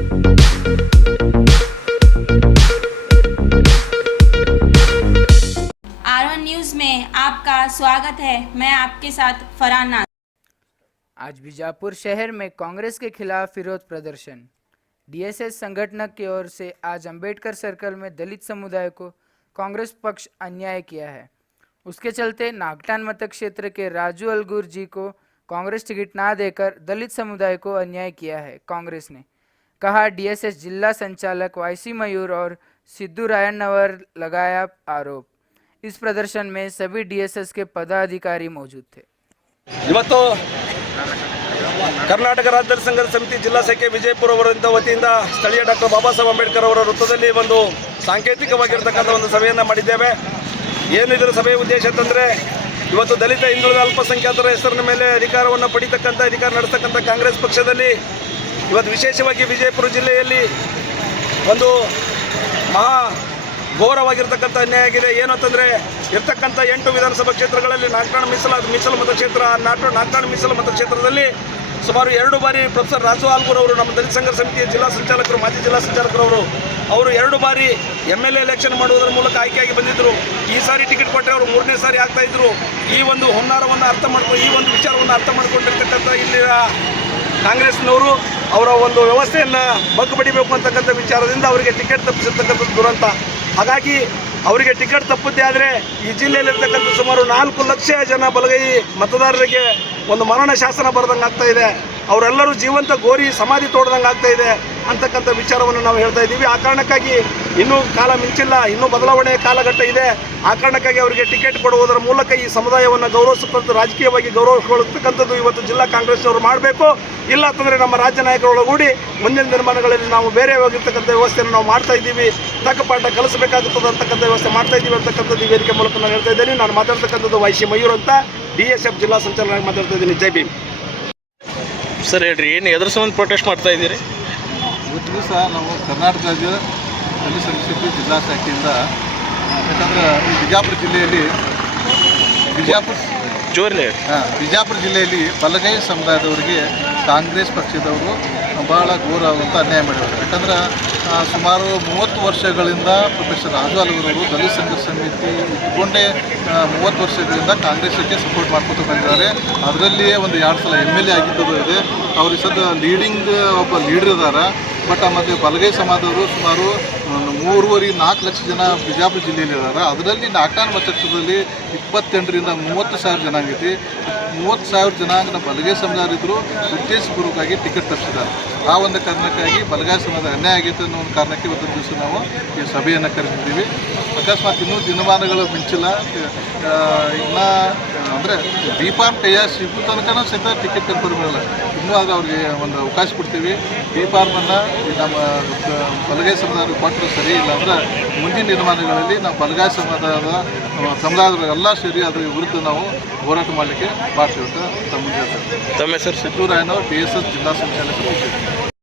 R1 news में आपका स्वागत है। मैं आपके साथ फरहान नाज़। आज बीजापुर शहर में कांग्रेस के खिलाफ विरोध प्रदर्शन। डीएसएस संगठन की ओर से आज अंबेडकर सर्कल में दलित समुदाय को कांग्रेस पक्ष अन्याय किया है। उसके चलते नागटान मतक क्षेत्र के राजू अलगूर जी को कांग्रेस टिकट ना देकर दलित समुदाय को अन्याय किया है। कांग्रेस ने कहा, डीएसएस जिला संचालक वाईसी मयूर और सिद्धू रायण्णवर लगाया आरोप। इस प्रदर्शन में सभी डीएसएस के पदाधिकारी मौजूद थे। ಇವತ್ತು ಕರ್ನಾಟಕ ರಾಜ್ಯ ಸಂಘರ್ಷ ಸಮಿತಿ ಜಿಲ್ಲಾ ಶಾಖೆ ವಿಜಯಪುರ ವತಿಯಿಂದ ಸ್ಥಳೀಯ ಡಾಕ್ಟರ್ ಬಾಬಾ ಸಾಹೇಬ್ ಅಂಬೇಡ್ಕರ್ ಅವರ ವೃತ್ತದಲ್ಲಿ ಒಂದು ಸಾಂಕೇತಿಕವಾಗಿರತಕ್ಕಂಥ ಒಂದು ಸಭೆಯನ್ನು ಮಾಡಿದ್ದೇವೆ. ಏನು ಇದರ ಸಭೆಯ ಉದ್ದೇಶ ಅಂತಂದರೆ, ಇವತ್ತು ದಲಿತ ಹಿಂದುಳಿದ ಅಲ್ಪಸಂಖ್ಯಾತರ ಹೆಸರಿನ ಮೇಲೆ ಅಧಿಕಾರವನ್ನು ಪಡಿತಕ್ಕಂಥ ಅಧಿಕಾರ ನಡೆಸ್ತಕ್ಕಂಥ ಕಾಂಗ್ರೆಸ್ ಪಕ್ಷದಲ್ಲಿ ಇವತ್ತು ವಿಶೇಷವಾಗಿ ವಿಜಯಪುರ ಜಿಲ್ಲೆಯಲ್ಲಿ ಒಂದು ಮಹಾ ಘೋರವಾಗಿರ್ತಕ್ಕಂಥ ಅನ್ಯಾಯ ಆಗಿದೆ. ಏನು ಅಂತಂದರೆ, ಇರ್ತಕ್ಕಂಥ 8 ವಿಧಾನಸಭಾ ಕ್ಷೇತ್ರಗಳಲ್ಲಿ ನಾಗಠಾಣ ಮೀಸಲು ಮತಕ್ಷೇತ್ರ, ನಾಗಠಾಣ ಮೀಸಲು ಮತಕ್ಷೇತ್ರದಲ್ಲಿ ಸುಮಾರು 2 ಬಾರಿ ಪ್ರೊಫೆಸರ್ ರಾಜು ಆಲ್ಗೂರ್ ಅವರು, ನಮ್ಮ ದಲಿತ ಸಂಘರ್ಷ ಸಮಿತಿಯ ಜಿಲ್ಲಾ ಸಂಚಾಲಕರು, ಮಾಜಿ ಜಿಲ್ಲಾ ಸಂಚಾಲಕರವರು, ಅವರು 2 ಬಾರಿ MLA ಎಲೆಕ್ಷನ್ ಮಾಡುವುದರ ಮೂಲಕ ಆಯ್ಕೆಯಾಗಿ ಬಂದಿದ್ದರು. ಈ ಸಾರಿ ಟಿಕೆಟ್ ಕೊಟ್ಟರೆ ಅವರು 3ನೇ ಸಾರಿ ಆಗ್ತಾಯಿದ್ರು. ಈ ಒಂದು ಹುನ್ನಾರವನ್ನು ಈ ಒಂದು ವಿಚಾರವನ್ನು ಅರ್ಥ ಮಾಡಿಕೊಂಡಿರ್ತಕ್ಕಂಥ ಇಲ್ಲಿನ ಕಾಂಗ್ರೆಸ್ನವರು ಅವರ ಒಂದು ವ್ಯವಸ್ಥೆಯನ್ನು ಬಗ್ಗು ಬಡಿಬೇಕು ಅಂತಕ್ಕಂಥ ವಿಚಾರದಿಂದ ಅವರಿಗೆ ಟಿಕೆಟ್ ತಪ್ಪಿಸಿರ್ತಕ್ಕಂಥದ್ದು ದುರಂತ. ಹಾಗಾಗಿ ಅವರಿಗೆ ಟಿಕೆಟ್ ತಪ್ಪುತ್ತೆ ಆದರೆ ಈ ಜಿಲ್ಲೆಯಲ್ಲಿರ್ತಕ್ಕಂಥ ಸುಮಾರು 4 ಲಕ್ಷ ಜನ ಬಲಗೈ ಮತದಾರರಿಗೆ ಒಂದು ಮರಣ ಶಾಸನ ಬರೆದಂಗೆ ಆಗ್ತಾ ಇದೆ. ಅವರೆಲ್ಲರೂ ಜೀವಂತ ಗೋರಿ ಸಮಾಧಿ ತೋಡ್ದಂಗೆ ಆಗ್ತಾ ಇದೆ ಅಂತಕ್ಕಂಥ ವಿಚಾರವನ್ನು ನಾವು ಹೇಳ್ತಾ ಇದ್ದೀವಿ. ಆ ಕಾರಣಕ್ಕಾಗಿ ಇನ್ನೂ ಕಾಲ ಮಿಂಚಿಲ್ಲ, ಇನ್ನೂ ಬದಲಾವಣೆಯ ಕಾಲಘಟ್ಟ ಇದೆ. ಆ ಕಾರಣಕ್ಕಾಗಿ ಅವರಿಗೆ ಟಿಕೆಟ್ ಕೊಡುವುದರ ಮೂಲಕ ಈ ಸಮುದಾಯವನ್ನು ಗೌರವಿಸತಕ್ಕಂಥ, ರಾಜಕೀಯವಾಗಿ ಗೌರವಿಸಿಕೊಳ್ಳತಕ್ಕಂಥದ್ದು ಇವತ್ತು ಜಿಲ್ಲಾ ಕಾಂಗ್ರೆಸ್ನವರು ಮಾಡಬೇಕು. ಇಲ್ಲ ಅಂತಂದರೆ ನಮ್ಮ ರಾಜ್ಯ ನಾಯಕರೊಳಗೂಡಿ ಮುಂದಿನ ದಿನಮಾನಗಳಲ್ಲಿ ನಾವು ಬೇರೆಯಾಗಿರ್ತಕ್ಕಂಥ ವ್ಯವಸ್ಥೆಯನ್ನು ನಾವು ಮಾಡ್ತಾ ಇದ್ದೀವಿ, ತಕ್ಕ ಪಾಠ ಕಲಿಸಬೇಕಾಗುತ್ತದೆ ಅಂತಕ್ಕಂಥ ವ್ಯವಸ್ಥೆ ಮಾಡ್ತಾ ಇದ್ದೀವಿ ಅಂತಕ್ಕಂಥದ್ದು ಈ ವೇದಿಕೆ ಮೂಲಕ ನಾನು ಹೇಳ್ತಾ ಇದ್ದೀನಿ. ನಾನು ಮಾತಾಡ್ತಕ್ಕಂಥದ್ದು ವೈಸಿ ಮಯೂರ್ ಅಂತ, DSF ಜಿಲ್ಲಾ ಸಂಚಾಲಕರಾಗಿ ಮಾತಾಡ್ತಾ ಇದ್ದೀನಿ. ಜೈ ಭೀಮ್. ಸರ್ ಹೇಳ್ರಿ, ಏನು ಎದ್ರ ಸಂಬಂಧ ಪ್ರೊಟೆಸ್ಟ್ ಮಾಡ್ತಾ ಇದ್ದೀರಿ? ಇವತ್ತು ದಿವಸ ನಾವು ಕರ್ನಾಟಕ ರಾಜ್ಯ ದಲಿತ ಸಂಘರ್ಷ ಜಿಲ್ಲಾ ಶಾಖೆಯಿಂದ, ಯಾಕಂದ್ರೆ ಬಿಜಾಪುರ ಜಿಲ್ಲೆಯಲ್ಲಿ ಬಿಜಾಪುರ ಜಿಲ್ಲೆಯಲ್ಲಿ ಬಲಗೈ ಸಮುದಾಯದವರಿಗೆ ಕಾಂಗ್ರೆಸ್ ಪಕ್ಷದವರು ಭಾಳ ಘೋರವಾದಂಥ ಅನ್ಯಾಯ ಮಾಡಿದ್ದಾರೆ. ಯಾಕಂದ್ರೆ ಸುಮಾರು 30 ವರ್ಷಗಳಿಂದ ಪ್ರೊಫೆಸರ್ ರಾಜು ಆಲ್ಗೂರವರು ದಲಿತ ಸಂಘರ್ಷ ಸಮಿತಿ ಇಟ್ಕೊಂಡೇ 30 ವರ್ಷಗಳಿಂದ ಕಾಂಗ್ರೆಸ್ಗೆ ಸಪೋರ್ಟ್ ಮಾಡ್ಕೊತ ಬಂದಿದ್ದಾರೆ. ಅದರಲ್ಲಿಯೇ ಒಂದು 2 ಸಲ MLA ಆಗಿದ್ದದು ಇದೆ. ಅವ್ರಿಗೆ ಸದ್ಯ ಲೀಡಿಂಗ್ ಒಬ್ಬ ಲೀಡರ್ ಇದ್ದಾರೆ. ಬಟ್ ಮತ್ತು ಬಲಗೈ ಸಮಾಜದವರು ಸುಮಾರು 3-4 ಲಕ್ಷ ಜನ ಬಿಜಾಪುರ ಜಿಲ್ಲೆಯಲ್ಲಿ ಇದ್ದಾರೆ. ಅದರಲ್ಲಿ ನಾಗಠಾಣ ಮತಕ್ಷೇತ್ರದಲ್ಲಿ 28ರಿಂದ 30,000 ಜನಾಂಗ ಐತಿ. 30,000 ಜನಾಂಗ ನಮ್ಮ ಬಲಗೈ ಸಮಾಜ ಇದ್ದರು ಉದ್ದೇಶಪೂರ್ವಕವಾಗಿ ಟಿಕೆಟ್ ತಪ್ಪಿಸಿದ್ದಾರೆ. ಆ ಒಂದು ಕಾರಣಕ್ಕಾಗಿ ಬಲಗೈ ಸಮಾಜ ಅನ್ಯಾಯ ಆಗೈತೆ ಅನ್ನೋ ಒಂದು ಕಾರಣಕ್ಕೆ ಇವತ್ತು ದಿವಸ ನಾವು ಈ ಸಭೆಯನ್ನು ಕರೆದಿದ್ದೀವಿ. ಅಕಸ್ಮಾತ್ ಇನ್ನೂ ದಿನಮಾನಗಳು ಮಿಂಚಿಲ್ಲ, ಇನ್ನು ಅಂದರೆ B.Pharm ಕೈಯ ಸಿಗೋ ತನಕನೂ ಸಹಿತ ಟಿಕೆಟ್ ಕನ್ಫರ್ಮ್ ಇರಲ್ಲ. ಇನ್ನೂ ಆದರೆ ಅವ್ರಿಗೆ ಒಂದು ಅವಕಾಶ ಕೊಡ್ತೀವಿ. B.Pharmನ್ನು ನಮ್ಮ ಬಲಗೈ ಸಮುದಾಯಕ್ಕೆ ಕೊಟ್ಟರು ಸರಿ, ಇಲ್ಲಾಂದ್ರೆ ಮುಂದಿನ ದಿನಮಾನಗಳಲ್ಲಿ ನಾವು ಬಲಗೈ ಸಮುದಾಯದ ಎಲ್ಲ ಸೇರಿ ಅದರ ವಿರುದ್ಧ ನಾವು ಹೋರಾಟ ಮಾಡಲಿಕ್ಕೆ ಮಾಡ್ತೀವಿ ಅಂತ ತಮ್ಮ ಮುಂದೆ. ತಮ್ಮ ಹೆಸರು? ಸಿದ್ದೂ ರಾಯಣ್ಣವರು, DSS ಜಿಲ್ಲಾ ಸಂಚಾಲಕರು.